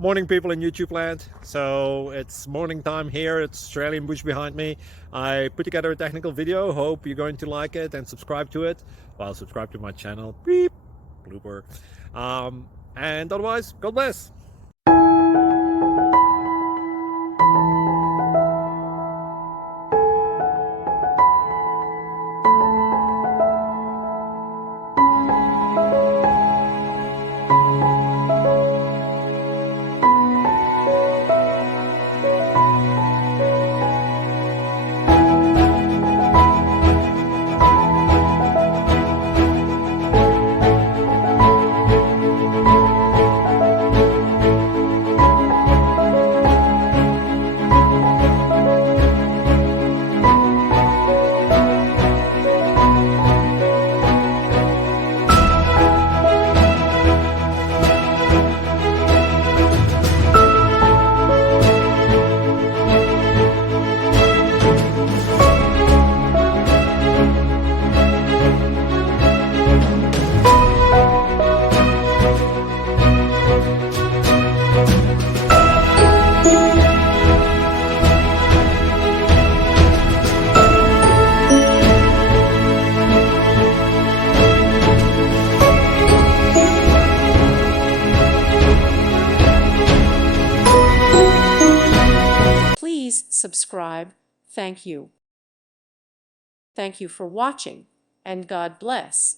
Morning, people in YouTube land. So it's morning time here. It's Australian bush behind me. I put together a technical video. Hope you're going to like it and subscribe to it. Well, subscribe to my channel. Beep, blooper. And otherwise, God bless. Please subscribe. Thank you. Thank you for watching, and God bless.